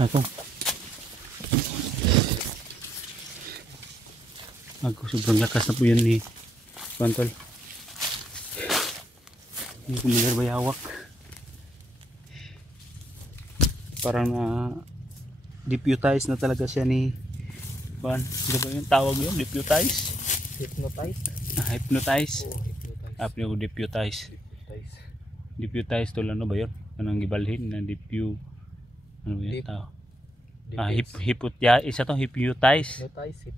Ako. Sobrang lakas na po yan ni Pantol. Hindi ko milir bayawak. Parang deputize na talaga siya ni Juan. Ano ba yung tawag yun? Deputize? Hypnotize? Hypnotize? Oo, hypnotize. Apno ko deputize. Deputize to lang, ano ba yun? Anong gibalhin na ano ba yun? Tao? Isa to, hypnotize. Hypnotize.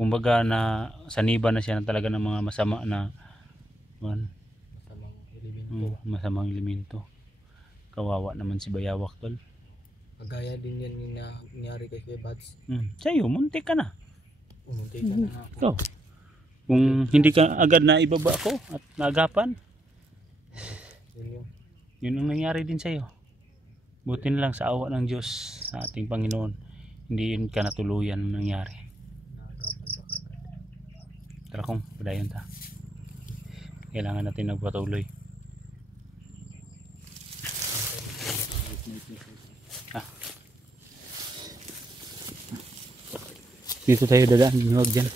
Kumbaga na saniba na siya na talaga ng mga masama na masamang elemento. Kawawa naman si bayawak tol. Kagaya din yan yung nangyari kay Kuya Bads. Sa'yo, muntik ka na. Muntik ka na nga So, kung hindi ka agad na ibaba ko at naagapan, yun ang nangyari din sa'yo. Buti na lang sa awa ng Diyos sa ating Panginoon, hindi yun ka natuluyan ang nangyari. Tara kong, padayon ta. Kailangan natin nagpatuloy. Dito tayo dadaan, huwag dyan.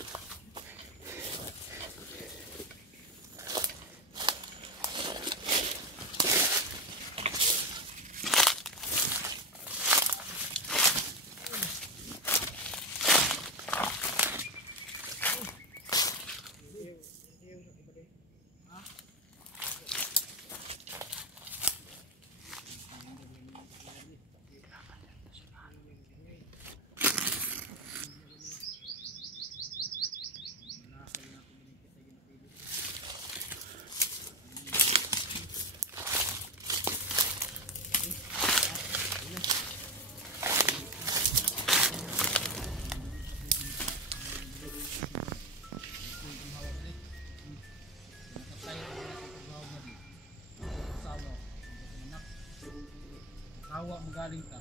Hawa magaling ka,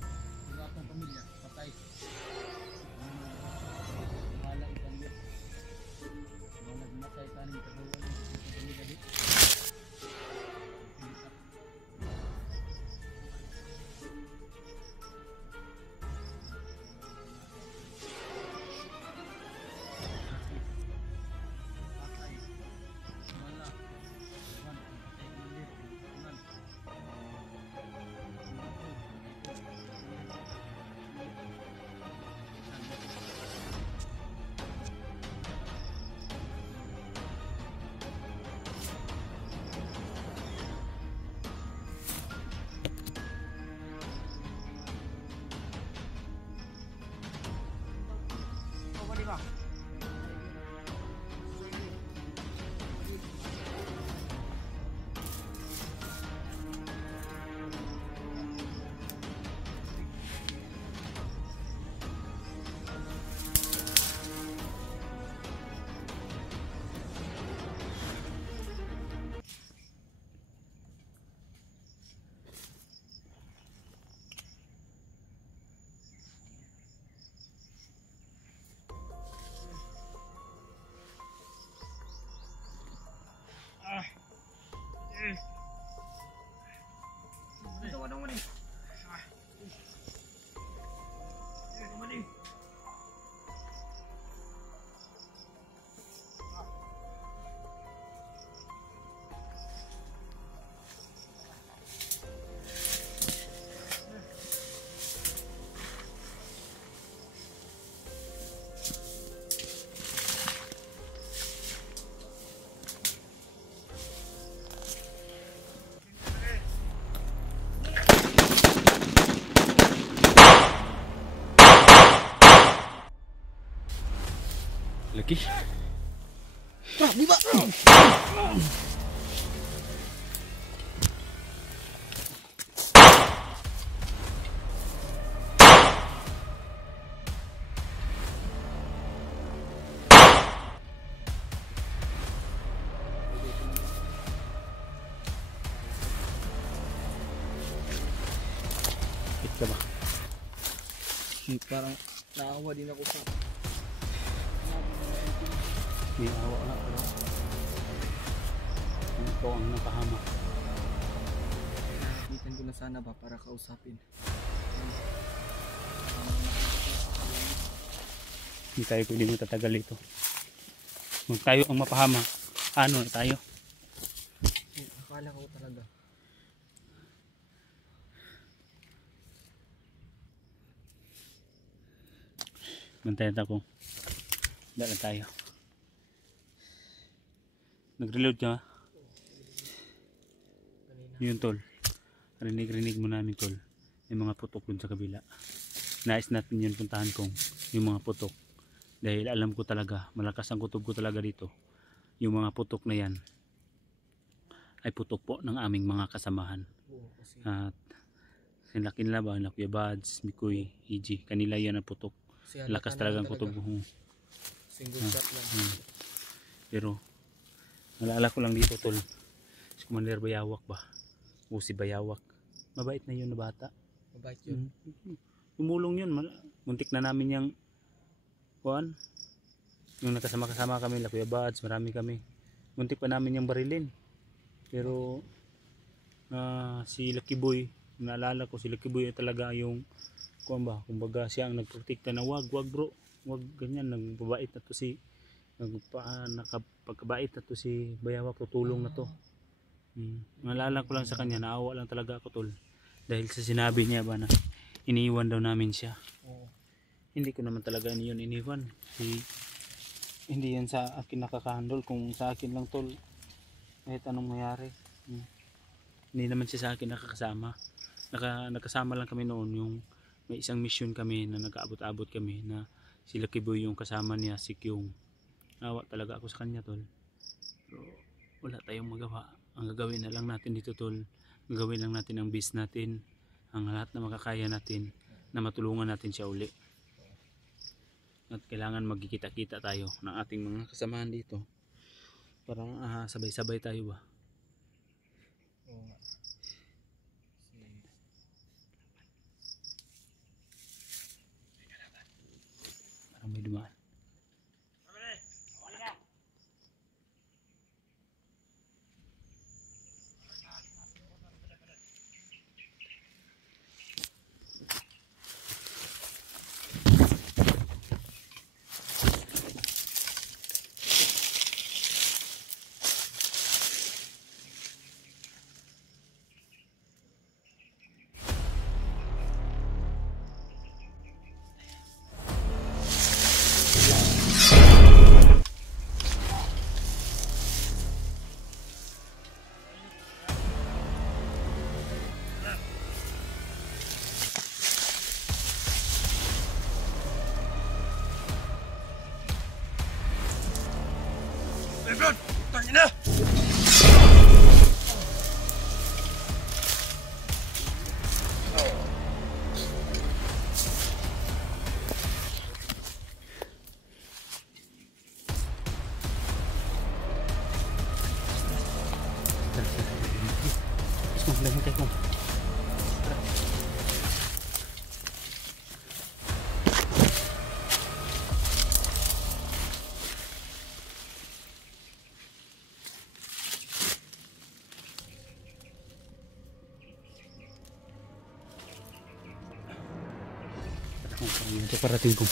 yung atong pamilya, patay. Mahala itang yun. Mga nagmatay ka ng kagawa ng pamilya dito. Lagi. Buba! Hit ka ba? Parang naawa din ako sa May awa na pero ito ang nakahama. nakitan ko na sana ba para kausapin. Hindi tayo pwede matatagal ito. Kung tayo ang mapahama, ano na tayo? Akala ko talaga. Bantayan ako. Dala tayo. Nag-reload ka? Kanina. Yun tol. Rinig-rinig mo namin tol. Yung mga putok dun sa kabila. Nais natin yun puntahan kong yung mga putok. Dahil alam ko talaga, malakas ang kutob ko talaga dito. Yung mga putok na yan ay putok po ng aming mga kasamahan. Oo, kasi At sinlaki nila ba? Kuya Bads, Mikoy, EG. Kanila yan ang putok. kasi Lakas talaga ang kutob ko. Single shot lang. Pero naalala ko lang dito tol. Si Commander Bayawak ba? O si Bayawak. Mabait na yun na bata. Mabait yun. Tumulong yun. Muntik na namin yung kuan. Yung nakasama-kasama kami, la Kuya Bads, marami kami. Muntik pa namin yung barilin. Pero si Lucky Boy, naalala ko si Lucky Boy ay talaga yung kuan ba, kumbaga siya ang nagprotekta na wag bro, wag ganyan, nagbabait na to si nakapagkabait na to si Bayawak, tutulong na to. Naalala ko lang sa kanya, naawa lang talaga ako tol. Dahil sa sinabi niya ba na iniwan daw namin siya. Oo. Hindi ko naman talaga yun iniwan. Hindi yan sa akin nakakahandol. Kung sa akin lang tol, kahit anong mayari. Hindi naman siya sa akin nakakasama. Nakasama lang kami noon yung may isang mission kami na nag-aabot-abot kami na si Lucky Boy yung kasama niya, si Kyung. Nawa talaga ako sa kanya tol. Pero wala tayong magawa. Ang gagawin na lang natin dito tol, gagawin lang natin ang best natin, ang lahat na makakaya natin na matulungan natin siya uli. At kailangan magkikita-kita tayo ng ating mga kasamahan dito. Parang sabay-sabay tayo ba? Oo nga. Parang may dumaan. Lebron! Tangina! Ito parating ko.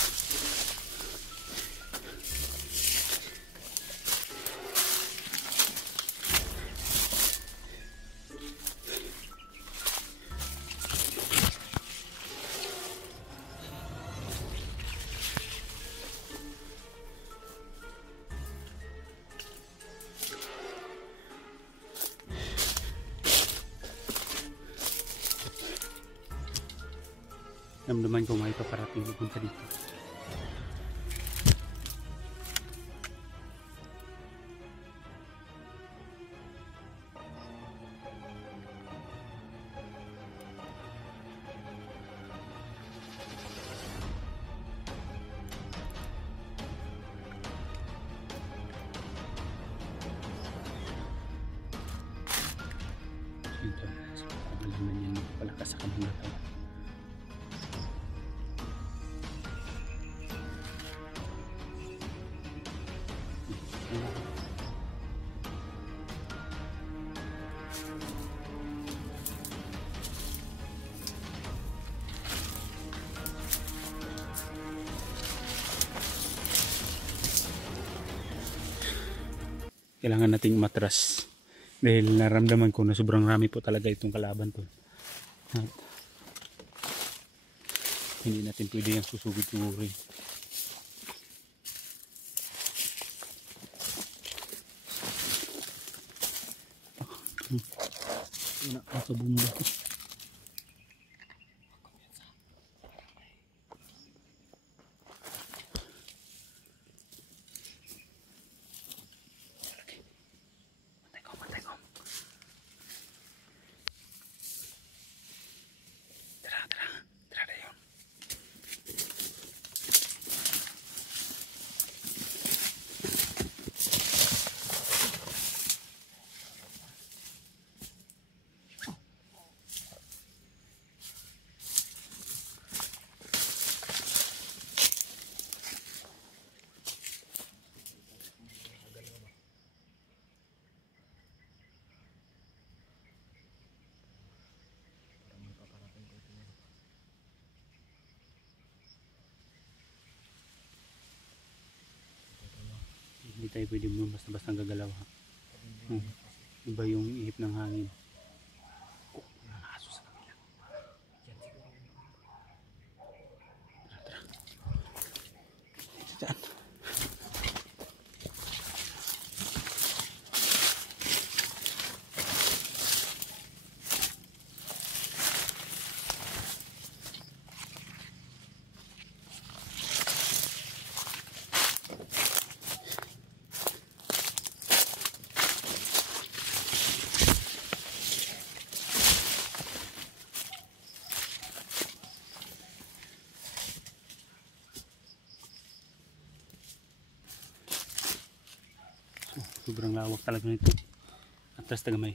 Namdaman ko may paparating pupunta dito. Ito, pagalan na niyan palakas sa kanyang katawan. kailangan nating umatras dahil naramdaman ko na sobrang rami po talaga itong kalaban tol. At hindi natin pwede yung susugod-sugurin. Nakakabumba ko. Hindi tayo pwede mo basta-basta gagalaw ha. Iba yung ihip ng hangin. Mga aso sa kabila. Tara. Dyan. Sobrang lawak talaga nito. Atras taga may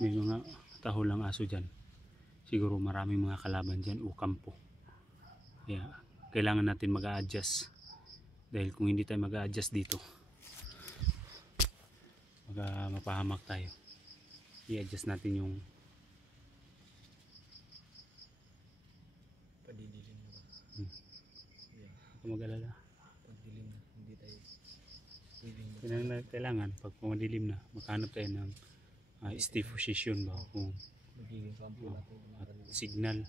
mga tahulang aso dyan. Siguro maraming mga kalaban dyan o kampo. Kaya kailangan natin mag-a-adjust. Dahil kung hindi tayo mag-a-adjust dito, mapahamak tayo. I-adjust natin yung Padidilim na ba? Yeah. Huwag ka mag-alala. Pagdilim na, hindi tayo pwedeng Kailangan pag madilim na makahanap tayo ng stay position ba kung magiging kampo natin. at signal.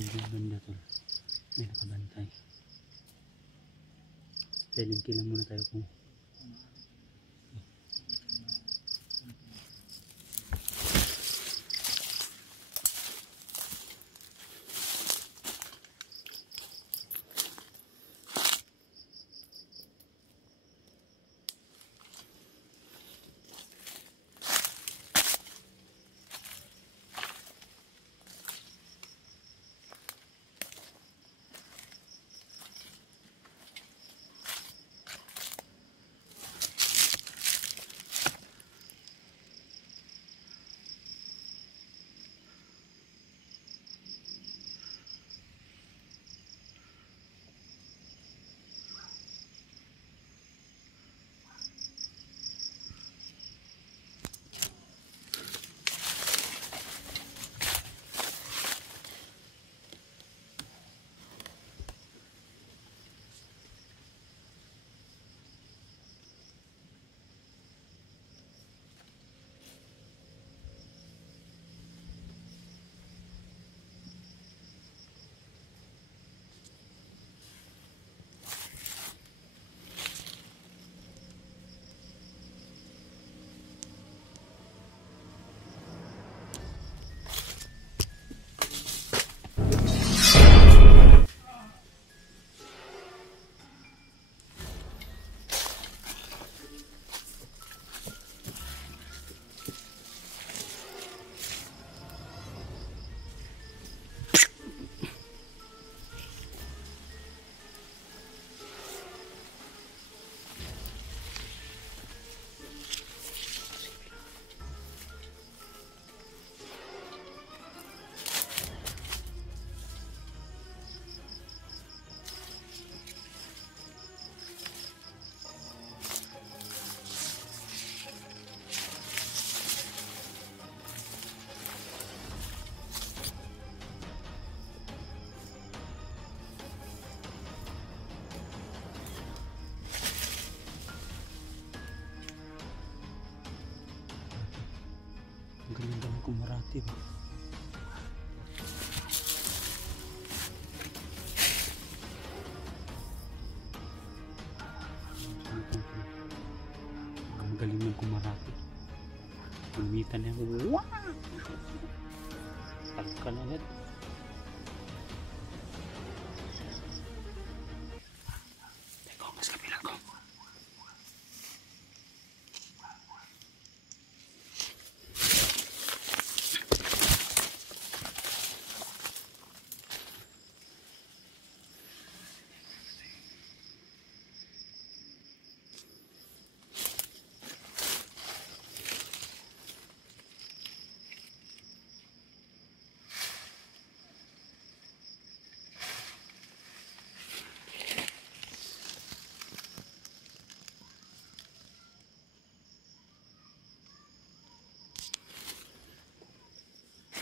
Yan ang banda to. May nakabantay. Silent kill lang muna tayo kung galing dami kong marati ba. Ang galing ng kumarati. Pagmitan niya. Wow! Talka na agad. Teko, mas kapila ko.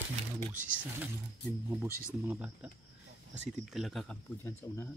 May mga busis sa ano, may mga busis ng mga bata. Positive talaga kampo dyan sa unahan.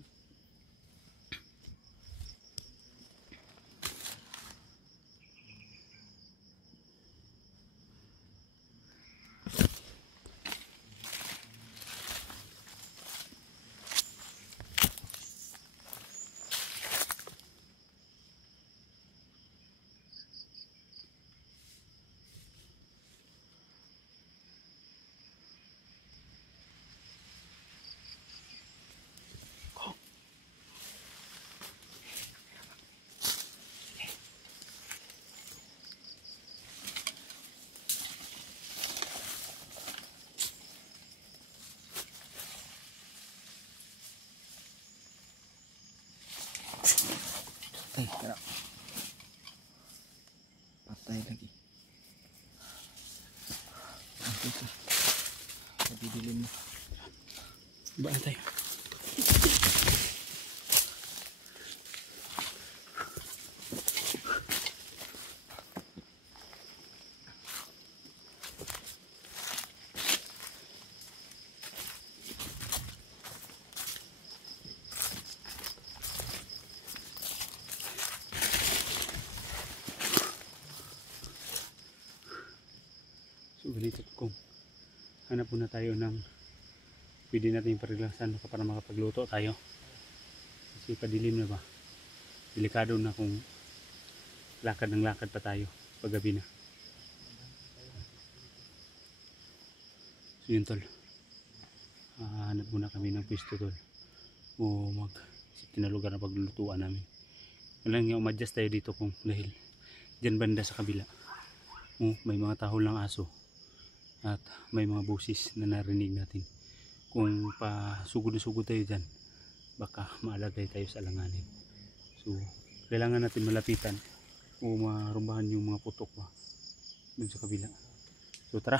Ay, kaya. Patay lagi. Okay. Madidilim na. Ba tayo? So ganito kung hanap muna tayo ng pwede natin parilaksan para makapagluto tayo kasi padilim na ba, delikado na kung lakad ng lakad pa tayo paggabi na. So yun tol, hanap muna kami ng pwesto tol o mag-isip na lugar na paglulutuan namin. Walang yung umadjust tayo dito kung dahil dyan banda sa kabila may mga tahol ng aso at may mga busis na narinig natin. Kung pasugod na sugod tayo dyan, baka maalagay tayo sa alanganin. So kailangan natin malapitan o marumbahan yung mga putok ba dun sa kabila. So tara.